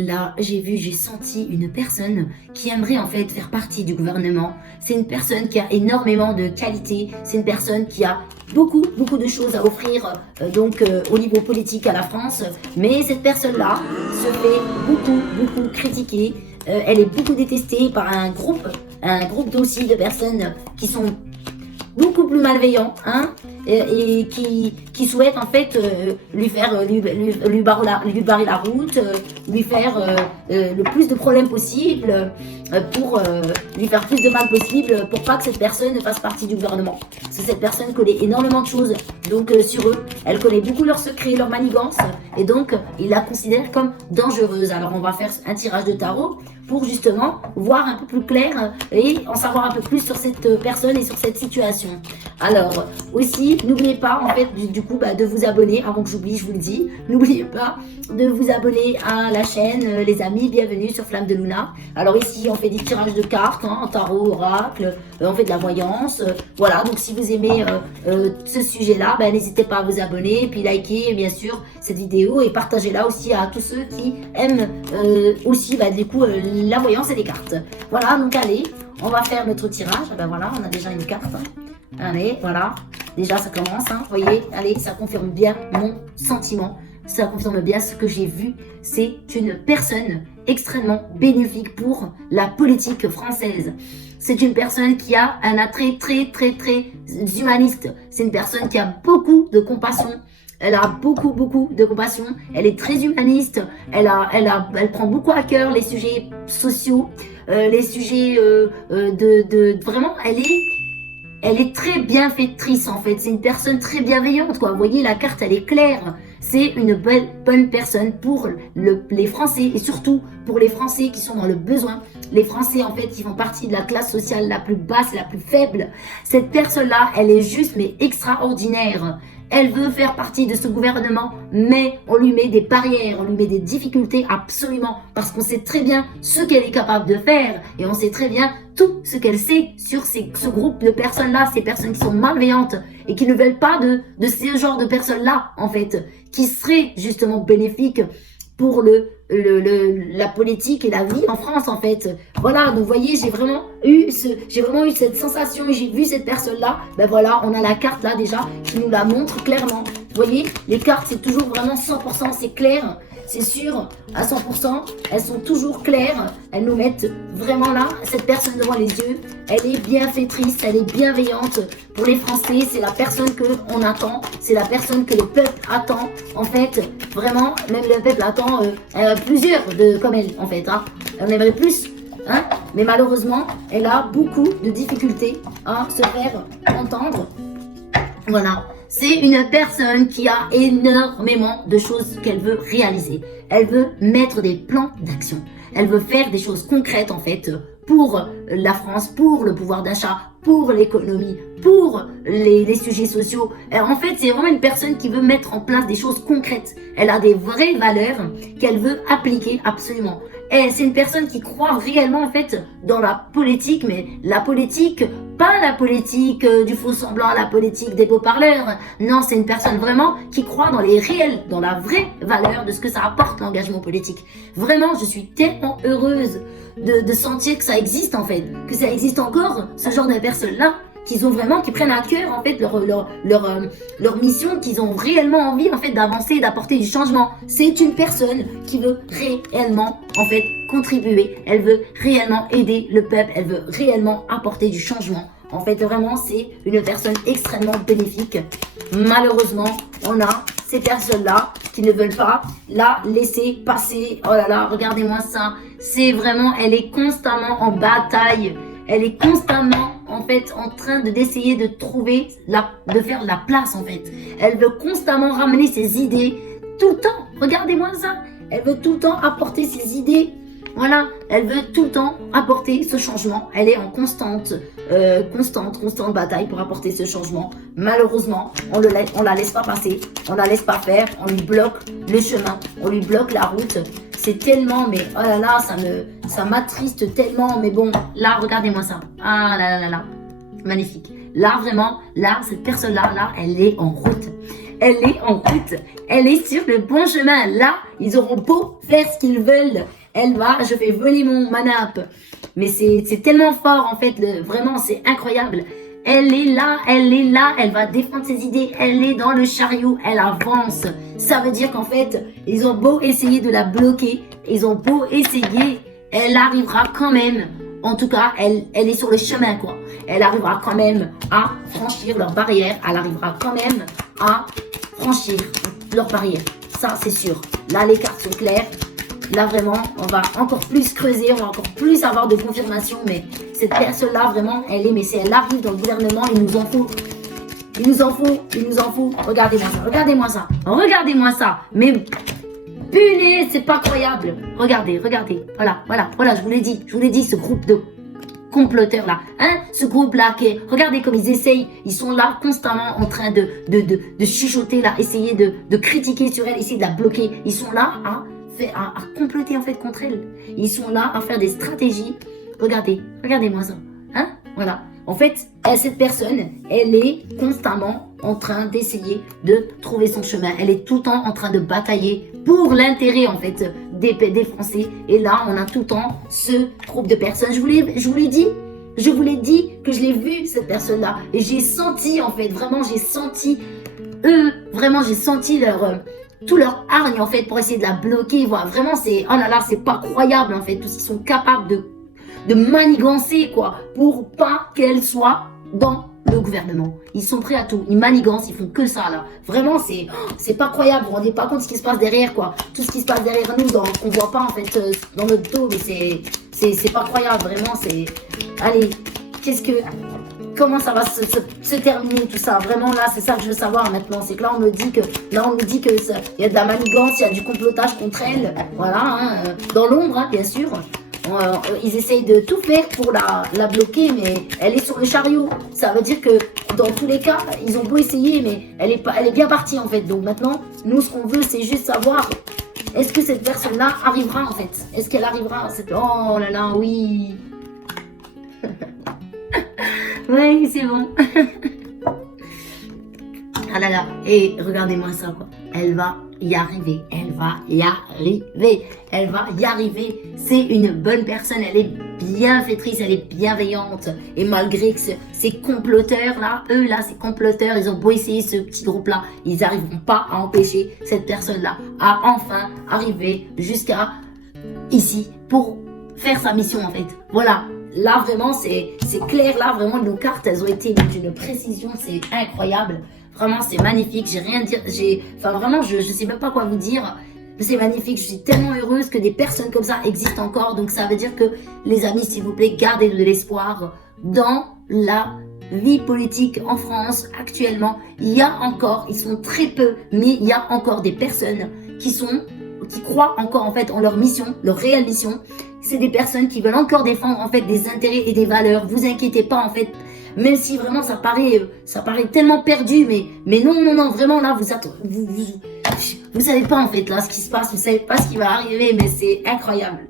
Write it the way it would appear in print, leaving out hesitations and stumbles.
Là, j'ai senti une personne qui aimerait en fait faire partie du gouvernement. C'est une personne qui a énormément de qualités. C'est une personne qui a beaucoup de choses à offrir au niveau politique à la France. Mais cette personne-là se fait beaucoup critiquer. Elle est beaucoup détestée par un groupe aussi de personnes qui sont beaucoup plus malveillants, hein, et qui souhaitent en fait lui barrer la route, lui faire le plus de problèmes possible, pour lui faire plus de mal possible pour pas que cette personne ne fasse partie du gouvernement. Parce que cette personne connaît énormément de choses sur eux, elle connaît beaucoup leurs secrets, leurs manigances, et donc il la considère comme dangereuse. Alors on va faire un tirage de tarot pour justement voir un peu plus clair et en savoir un peu plus sur cette personne et sur cette situation. Alors aussi, n'oubliez pas en fait de vous abonner, avant que j'oublie, je vous le dis, n'oubliez pas de vous abonner à la chaîne, les amis, bienvenue sur Flamme de Luna. Alors ici, on fait des tirages de cartes, hein, en tarot, oracle, on fait de la voyance, voilà, donc si vous aimez ce sujet-là, n'hésitez pas à vous abonner, et puis liker bien sûr cette vidéo et partagez-la aussi à tous ceux qui aiment aussi la voyance et les cartes. Voilà, donc allez, on va faire notre tirage. Voilà, on a déjà une carte. Allez, voilà, déjà ça commence, hein, vous voyez, allez, ça confirme bien mon sentiment, ça confirme bien ce que j'ai vu. C'est une personne extrêmement bénéfique pour la politique française. C'est une personne qui a un attrait très humaniste. C'est une personne qui a beaucoup de compassion. Elle a beaucoup de compassion. Elle est très humaniste. Elle prend beaucoup à cœur les sujets sociaux, les sujets vraiment. Elle est très bienfaitrice en fait. C'est une personne très bienveillante, quoi. Vous voyez, la carte, elle est claire. C'est une bonne personne pour les Français et surtout pour les Français qui sont dans le besoin. Les Français, en fait, qui font partie de la classe sociale la plus basse, la plus faible. Cette personne-là, elle est juste mais extraordinaire. Elle veut faire partie de ce gouvernement, mais on lui met des barrières, on lui met des difficultés absolument, parce qu'on sait très bien ce qu'elle est capable de faire, et on sait très bien tout ce qu'elle sait sur ce groupe de personnes-là, ces personnes qui sont malveillantes, et qui ne veulent pas de ce genre de personnes-là, en fait, qui seraient justement bénéfiques pour la politique et la vie en France, en fait. Voilà, donc vous voyez, j'ai vraiment eu cette sensation, et j'ai vu cette personne-là. Voilà, on a la carte là déjà qui nous la montre clairement. Vous voyez, les cartes, c'est toujours vraiment 100%, c'est clair, c'est sûr, à 100%, elles sont toujours claires, elles nous mettent vraiment là, cette personne devant les yeux, elle est bienfaitrice, elle est bienveillante pour les Français, c'est la personne qu'on attend, c'est la personne que le peuple attend, en fait, vraiment, même le peuple attend plusieurs comme elle, en fait, hein. On aimerait plus, hein, mais malheureusement, elle a beaucoup de difficultés à se faire entendre. Voilà, c'est une personne qui a énormément de choses qu'elle veut réaliser. Elle veut mettre des plans d'action. Elle veut faire des choses concrètes en fait pour la France, pour le pouvoir d'achat, pour l'économie, pour les sujets sociaux. En fait, c'est vraiment une personne qui veut mettre en place des choses concrètes. Elle a des vraies valeurs qu'elle veut appliquer absolument. Et c'est une personne qui croit réellement en fait dans la politique, mais la politique, pas la politique du faux semblant, la politique des beaux parleurs. Non, c'est une personne vraiment qui croit dans les réels, dans la vraie valeur de ce que ça apporte l'engagement politique. Vraiment, je suis tellement heureuse de sentir que ça existe en fait, que ça existe encore, ce genre de personnes-là, qui prennent à cœur en fait leur mission, qu'ils ont réellement envie en fait d'avancer et d'apporter du changement. C'est une personne qui veut réellement en fait contribuer, elle veut réellement aider le peuple, elle veut réellement apporter du changement. En fait, vraiment, c'est une personne extrêmement bénéfique. Malheureusement, on a ces personnes-là qui ne veulent pas la laisser passer. Oh là là, regardez-moi ça. C'est vraiment, elle est constamment en bataille. Elle est constamment en fait en train d'essayer de trouver de faire de la place en fait. Elle veut constamment ramener ses idées tout le temps. Regardez-moi ça. Elle veut tout le temps apporter ses idées. Voilà, elle veut tout le temps apporter ce changement. Elle est en constante bataille pour apporter ce changement. Malheureusement, on la laisse pas passer, on la laisse pas faire, on lui bloque le chemin, on lui bloque la route. C'est tellement, mais oh là là, ça m'attriste tellement. Mais bon, là, regardez-moi ça. Ah là là là là, magnifique. Là, vraiment, là, cette personne-là, là, elle est en route. elle est en route, elle est sur le bon chemin. Là, ils auront beau faire ce qu'ils veulent, je fais voler mon manap. Mais c'est tellement fort en fait, vraiment c'est incroyable. Elle est là, elle va défendre ses idées, elle est dans le chariot, elle avance. Ça veut dire qu'en fait, ils ont beau essayer de la bloquer, ils ont beau essayer, elle arrivera quand même. En tout cas, elle est sur le chemin, quoi. Elle arrivera quand même à franchir leurs barrières. Elle arrivera quand même à franchir leurs barrières. Ça, c'est sûr. Là, les cartes sont claires. Là, vraiment, on va encore plus creuser. On va encore plus avoir de confirmation. Mais cette personne-là, vraiment, mais si elle arrive dans le gouvernement, il nous en faut. Il nous en faut. Regardez-moi ça. Mais punaise, c'est pas croyable. Regardez. Voilà, je vous l'ai dit, ce groupe de comploteurs là, ce groupe là, regardez comme ils essayent, ils sont là constamment en train de chuchoter là, essayer de critiquer sur elle, essayer de la bloquer. Ils sont là à comploter en fait contre elle. Ils sont là à faire des stratégies. Regardez-moi ça, voilà. En fait, cette personne, elle est constamment en train d'essayer de trouver son chemin. Elle est tout le temps en train de batailler pour l'intérêt en fait des Français. Et là, on a tout le temps ce groupe de personnes. Je vous l'ai dit que je l'ai vu cette personne-là. Et j'ai senti en fait, vraiment, j'ai senti tout leur hargne en fait pour essayer de la bloquer. Voilà, vraiment, oh là là, c'est pas croyable en fait, tout ce qu'ils sont capables de manigancer quoi, pour pas qu'elle soit dans le gouvernement. Ils sont prêts à tout, ils manigancent, ils font que ça là. Vraiment c'est pas croyable, vous vous rendez pas compte de ce qui se passe derrière quoi. Tout ce qui se passe derrière nous, qu'on voit pas en fait dans notre dos, mais c'est pas croyable, vraiment allez, comment ça va se terminer tout ça? Vraiment là, c'est ça que je veux savoir maintenant. C'est que là on me dit que il y a de la manigance, il y a du complotage contre elle. Voilà, dans l'ombre, bien sûr. Ils essayent de tout faire pour la bloquer, mais elle est sur le chariot. Ça veut dire que dans tous les cas, ils ont beau essayer, mais elle est bien partie en fait. Donc maintenant, nous ce qu'on veut, c'est juste savoir, est-ce que cette personne-là arrivera en fait? Est-ce qu'elle arrivera? Oh là là, oui. Oui, c'est bon. Ah là là, et regardez-moi ça quoi. Elle va y arriver. C'est une bonne personne, elle est bienfaitrice, elle est bienveillante. Et malgré que ces comploteurs là, ces comploteurs, ils ont beau essayer ce petit groupe là, ils n'arriveront pas à empêcher cette personne là à enfin arriver jusqu'à ici pour faire sa mission en fait. Voilà. Là vraiment c'est clair, là vraiment nos cartes elles ont été d'une précision, c'est incroyable. Vraiment c'est magnifique, j'ai rien à dire, vraiment je sais même pas quoi vous dire. C'est magnifique, je suis tellement heureuse que des personnes comme ça existent encore. Donc ça veut dire que les amis, s'il vous plaît, gardez de l'espoir dans la vie politique en France actuellement. Ils sont très peu, mais il y a encore des personnes qui croient encore en fait en leur mission, leur réelle mission. C'est des personnes qui veulent encore défendre en fait des intérêts et des valeurs. Vous inquiétez pas en fait, même si vraiment ça paraît tellement perdu, mais non, vraiment là vous savez pas en fait là ce qui se passe, vous savez pas ce qui va arriver, mais c'est incroyable.